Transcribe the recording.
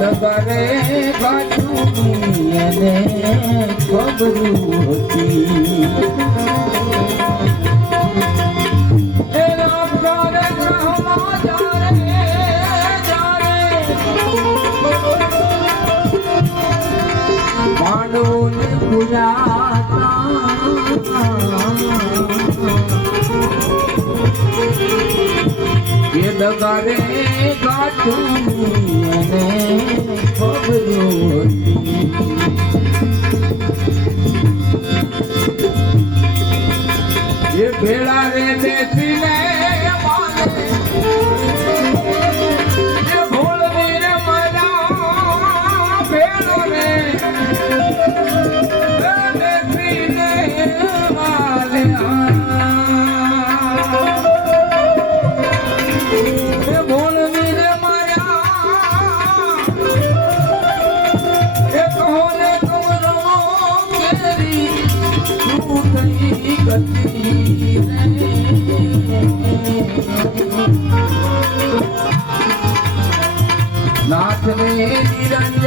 દગરે ગાઠું એને ખબરું હતી માંડોને પૂજાતા એ દગારે ગાઠું એને ખબરું હતી એ ભેળા રે બેસીને નાથ ને નિરંજન